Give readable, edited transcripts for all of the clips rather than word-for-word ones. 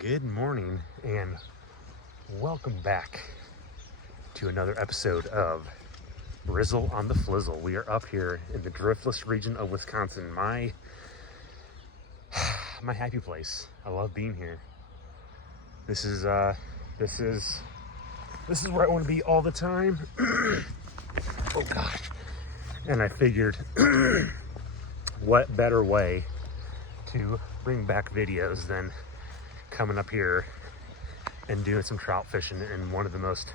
Good morning and welcome back to another episode of Rizzle on the Flizzle. We are up here in the Driftless region of Wisconsin, my happy place. I love being here. This is where I want to be all the time. Oh gosh. And I figured what better way to bring back videos than coming up here and doing some trout fishing in one of the most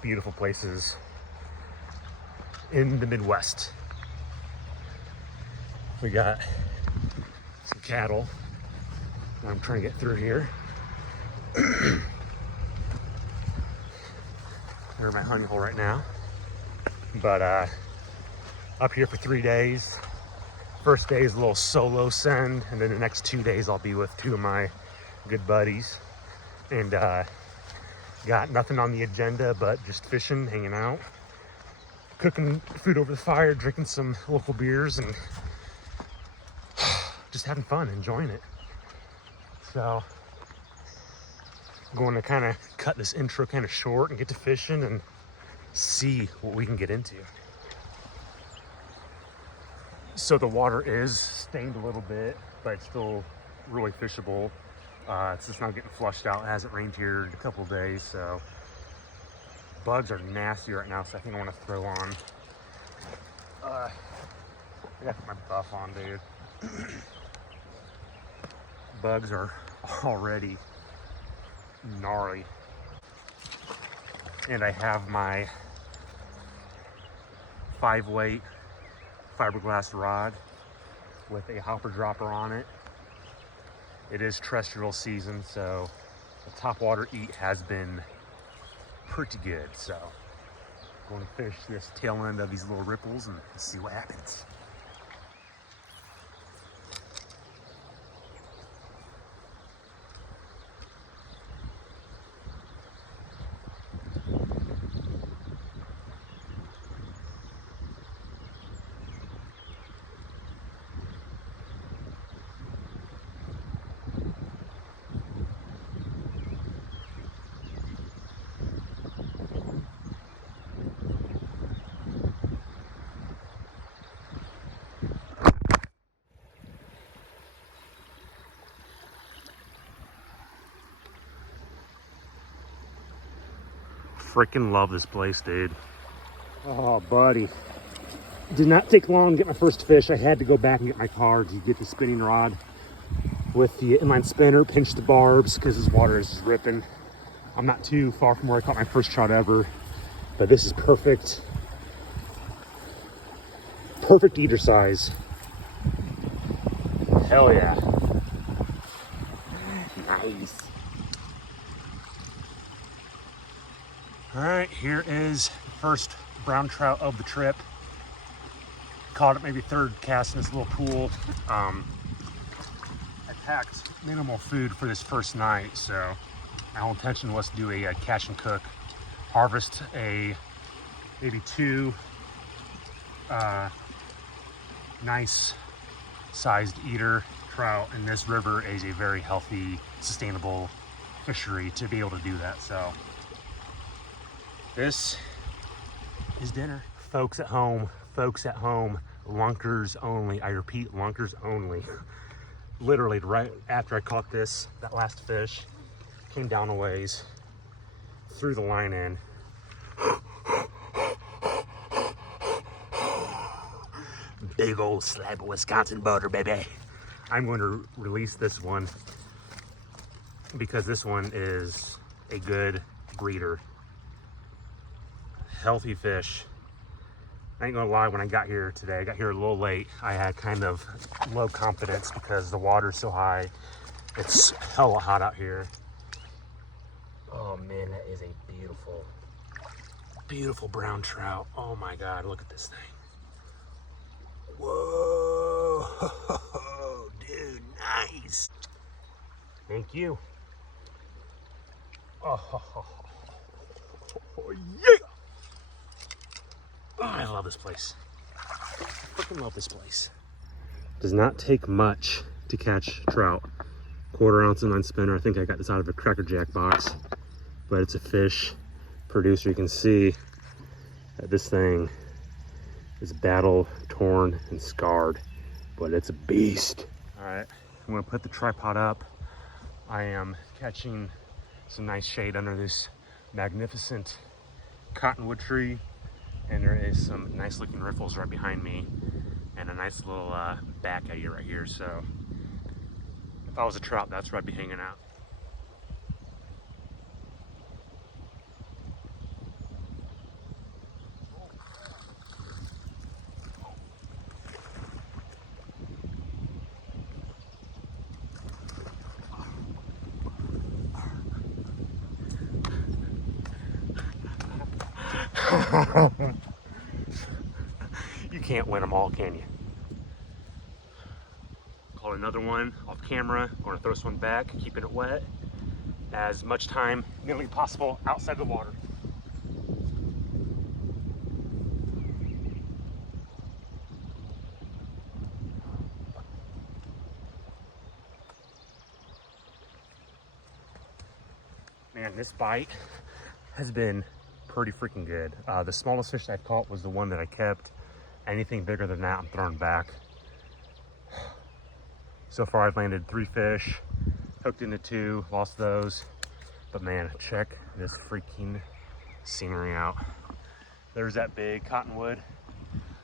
beautiful places in the Midwest. We got some cattle I'm trying to get through here. They're in my honey hole right now, but up here for 3 days. First day is a little solo send, and then the next 2 days I'll be with two of my good buddies, and got nothing on the agenda but just fishing, hanging out, cooking food over the fire, drinking some local beers, and just having fun, enjoying it. So I'm going to kind of cut this intro kind of short and get to fishing and see what we can get into. So the water is stained a little bit, but it's still really fishable. It's just not getting flushed out. It hasn't rained here in a couple of days, so bugs are nasty right now, so I think I want to throw on. I got my buff on, dude. Bugs are already gnarly. And I have my 5-weight fiberglass rod with a hopper dropper on it. It is terrestrial season, so the topwater eat has been pretty good. So I'm going to fish this tail end of these little ripples and see what happens. Freaking love this place, dude. Oh, buddy. Did not take long to get my first fish. I had to go back and get my cards. You get the spinning rod with the inline spinner, pinch the barbs because this water is just ripping. I'm not too far from where I caught my first trout ever, but this is perfect. Perfect eater size. Hell yeah. Nice. All right, here is the first brown trout of the trip. Caught it maybe third cast in this little pool. I packed minimal food for this first night, so my whole intention was to do a catch and cook, harvest maybe two nice sized eater trout, and this river is a very healthy, sustainable fishery to be able to do that. So this is dinner. Folks at home, lunkers only. I repeat, lunkers only. Literally right after I caught that last fish, came down a ways, threw the line in. Big old slab of Wisconsin butter, baby. I'm going to release this one because this one is a good breeder. Healthy fish. I ain't gonna lie, when I got here today, I got here a little late. I had kind of low confidence because the water's so high. It's hella hot out here. Oh man, that is a beautiful, beautiful brown trout. Oh my God, look at this thing. Whoa, dude, nice. Thank you. Oh, yeah. Oh, I love this place. I freaking love this place. Does not take much to catch trout 1/4 ounce inline spinner. I think I got this out of a Cracker Jack box, but it's a fish producer. You can see that this thing is battle torn and scarred, but it's a beast. All right, I'm gonna put the tripod up. I am catching some nice shade under this magnificent cottonwood tree, and there is some nice looking riffles right behind me and a nice little back eddy right here. So if I was a trout, that's where I'd be hanging out. You can't win them all, can you? Call another one off camera. I'm gonna throw this one back, keeping it wet. As much time nearly possible outside the water. Man, this bite has been pretty freaking good. The smallest fish I've caught was the one that I kept. Anything bigger than that, I'm throwing back. So far, I've landed 3 fish, hooked into 2, lost those. But man, check this freaking scenery out. There's that big cottonwood.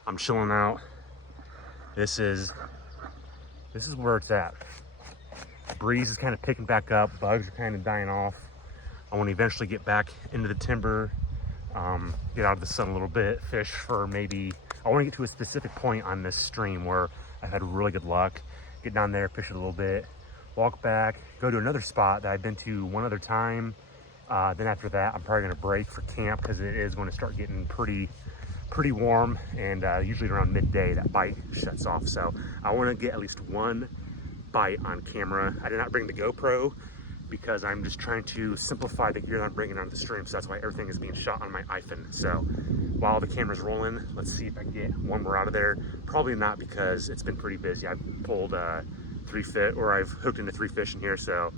I'm chilling out. This is where it's at. Breeze is kind of picking back up. Bugs are kind of dying off. I want to eventually get back into the timber, get out of the sun a little bit, fish for maybe, I want to get to a specific point on this stream where I've had really good luck. Get down there, fish it a little bit, walk back, go to another spot that I've been to one other time. Then after that, I'm probably going to break for camp because it is going to start getting pretty warm, and usually around midday that bite shuts off. So I want to get at least one bite on camera. I did not bring the GoPro because I'm just trying to simplify the gear that I'm bringing on the stream. So that's why everything is being shot on my iPhone. So while the camera's rolling, let's see if I can get one more out of there. Probably not, because it's been pretty busy. I've pulled 3 fish, or I've hooked into 3 fish in here. So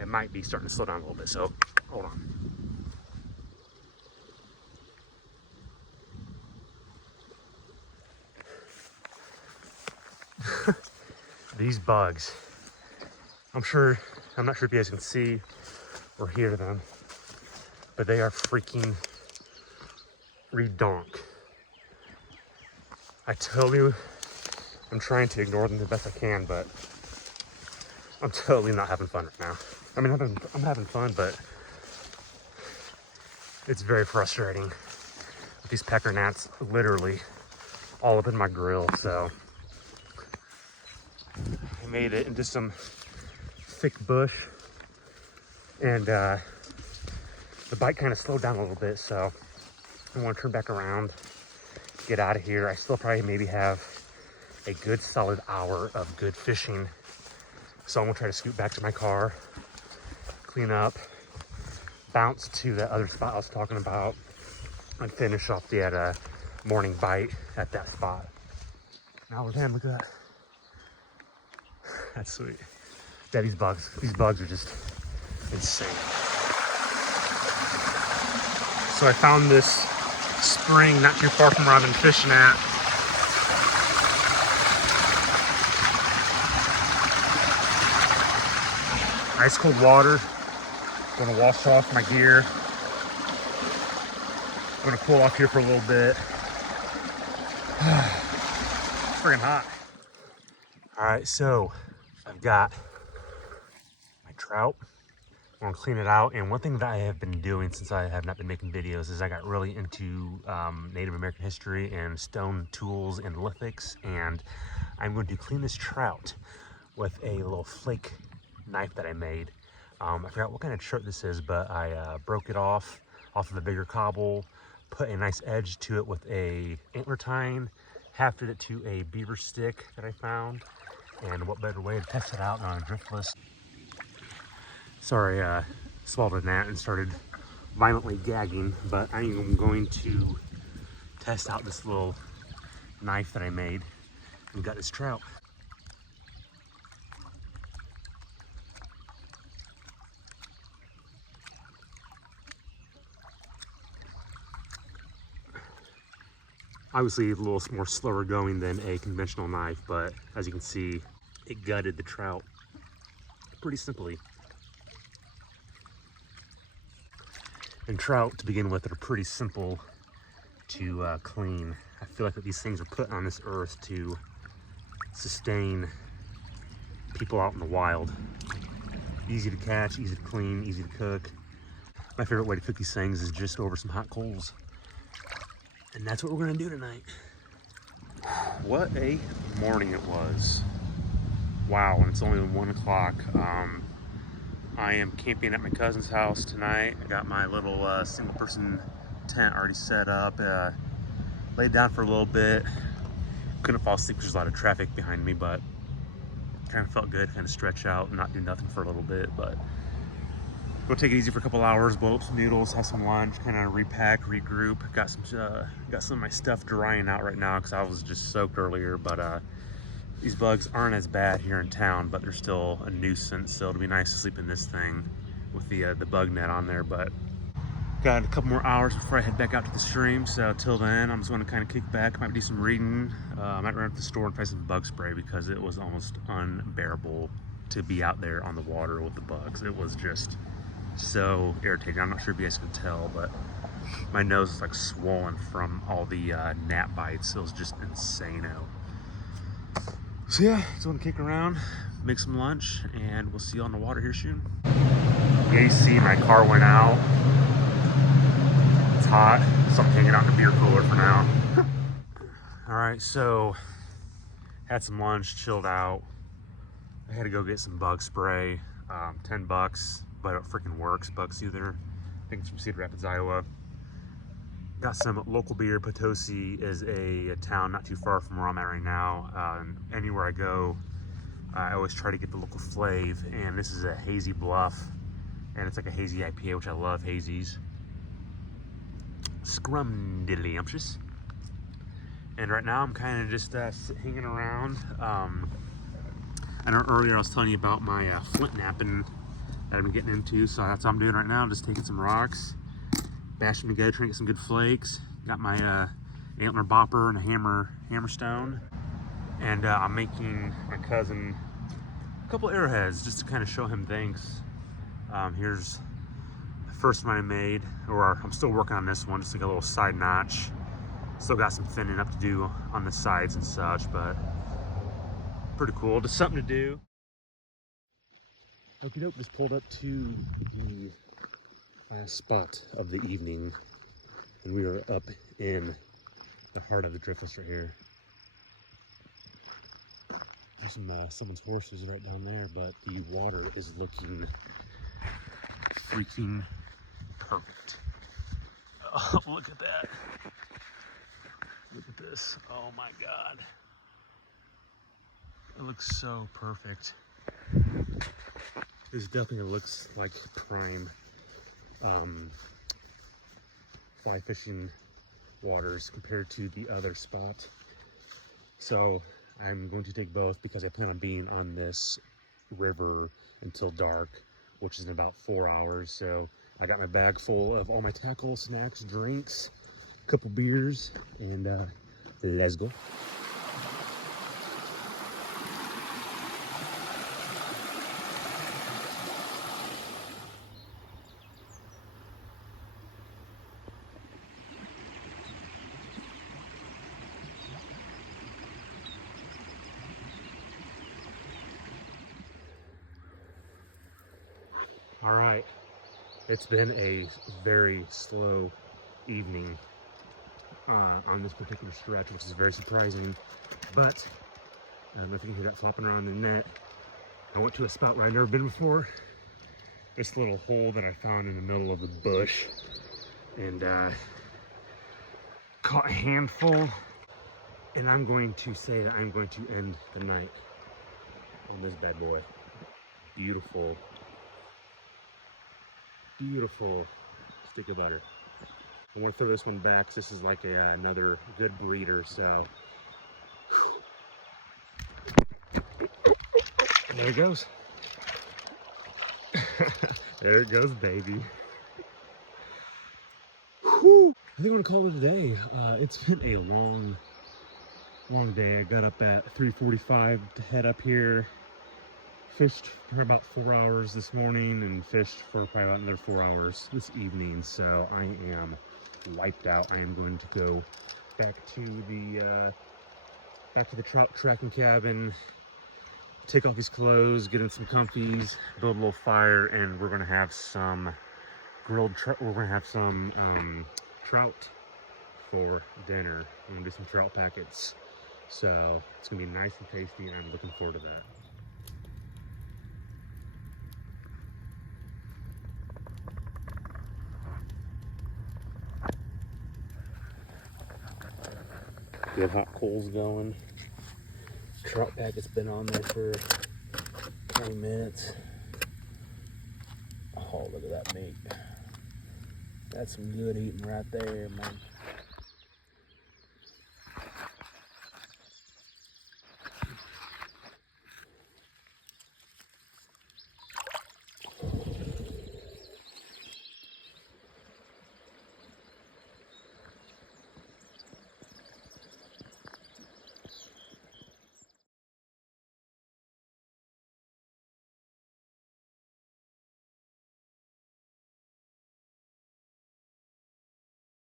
it might be starting to slow down a little bit. So hold on. These bugs, I'm not sure if you guys can see or hear them, but they are freaking redonk. I tell you, I'm trying to ignore them the best I can, but I'm totally not having fun right now. I mean, I'm having fun, but it's very frustrating with these pecker gnats literally all up in my grill. So I made it into some thick bush, and the bite kind of slowed down a little bit, so I want to turn back around, get out of here. I still probably maybe have a good solid hour of good fishing, so I'm gonna try to scoot back to my car, clean up, bounce to that other spot I was talking about, and finish off the morning bite at that spot. Now we're done. Look at that. That's sweet. Yeah, these bugs are just insane. So I found this spring not too far from where I've been fishing at. Ice cold water. Gonna wash off my gear. Gonna cool off here for a little bit. It's freaking hot. All right, so I've got my trout. I'm gonna clean it out. And one thing that I have been doing since I have not been making videos is I got really into Native American history and stone tools and lithics. And I'm going to clean this trout with a little flake knife that I made. I forgot what kind of chert this is, but I broke it off of the bigger cobble, put a nice edge to it with a antler tine, hafted it to a beaver stick that I found. And what better way to test it out than on a Driftless. Sorry, swallowed a gnat and started violently gagging, but I am going to test out this little knife that I made and got this trout. Obviously a little more slower going than a conventional knife, but as you can see, it gutted the trout pretty simply. And trout, to begin with, are pretty simple to clean. I feel like that these things are put on this earth to sustain people out in the wild. Easy to catch, easy to clean, easy to cook. My favorite way to cook these things is just over some hot coals. And that's what we're gonna do tonight. What a morning it was. Wow, and it's only 1 o'clock. I am camping at my cousin's house tonight. I got my little single person tent already set up. Laid down for a little bit. Couldn't fall asleep because there's a lot of traffic behind me, but kind of felt good, kind of stretch out and not do nothing for a little bit. But go take it easy for a couple hours, boil up some noodles, have some lunch, kind of repack, regroup. Got some of my stuff drying out right now because I was just soaked earlier. But these bugs aren't as bad here in town, but they're still a nuisance. So it'll be nice to sleep in this thing with the bug net on there. But got a couple more hours before I head back out to the stream. So till then, I'm just going to kind of kick back. Might do some reading. I might run up to the store and find some bug spray because it was almost unbearable to be out there on the water with the bugs. It was just so irritating. I'm not sure if you guys can tell, but my nose is like swollen from all the gnat bites. It was just insane-o. So yeah, just want to kick around, make some lunch, and we'll see you on the water here soon. Yeah, you see my car went out. It's hot, so I'm hanging out in the beer cooler for now. All right, so had some lunch, chilled out. I had to go get some bug spray, $10, but it freaking works. Bug Soother. I think it's from Cedar Rapids, Iowa. Got some local beer. Potosi is a town not too far from where I'm at right now. Anywhere I go, I always try to get the local flav, and this is a hazy bluff, and it's like a hazy IPA, which I love hazies. Scrumdiddlyumptious. And right now I'm kind of just hanging around. I know earlier I was telling you about my flint napping that I've been getting into, so that's what I'm doing right now. Just taking some rocks, bashing them together, trying to get some good flakes. Got my antler bopper and a hammerstone, and I'm making my cousin a couple arrowheads just to kind of show him thanks. Here's the first one I made, or I'm still working on this one, just like a little side notch. Still got some thinning up to do on the sides and such, but pretty cool. Just something to do. Okie doke, just pulled up to the last spot of the evening, and we are up in the heart of the Driftless right here. There's some someone's horses right down there, but the water is looking freaking perfect. Oh, look at that. Look at this. Oh my God. It looks so perfect. This definitely looks like prime fly fishing waters compared to the other spot. So I'm going to take both because I plan on being on this river until dark, which is in about 4 hours. So I got my bag full of all my tackle, snacks, drinks, a couple beers, and let's go. All right, it's been a very slow evening on this particular stretch, which is very surprising, but I don't know if you can hear that flopping around the net. I went to a spot where I've never been before, this little hole that I found in the middle of the bush, and caught a handful, and I'm going to say that I'm going to end the night on this bad boy. Beautiful, beautiful stick of butter. I want to throw this one back because this is like another good breeder, so there it goes. There it goes, baby. Whew. I think I'm gonna call it a day. It's been a long day. I got up at 3:45 to head up here. Fished for about 4 hours this morning and fished for probably about another 4 hours this evening. So I am wiped out. I am going to go back to the trout tracking cabin, take off these clothes, get in some comfies, build a little fire, and we're gonna have some grilled trout. We're gonna have some trout for dinner. I'm gonna do some trout packets. So it's gonna be nice and tasty, and I'm looking forward to that. Good hot coals going. Trout packet's been on there for 20 minutes. Oh, look at that meat. That's some good eating right there, man.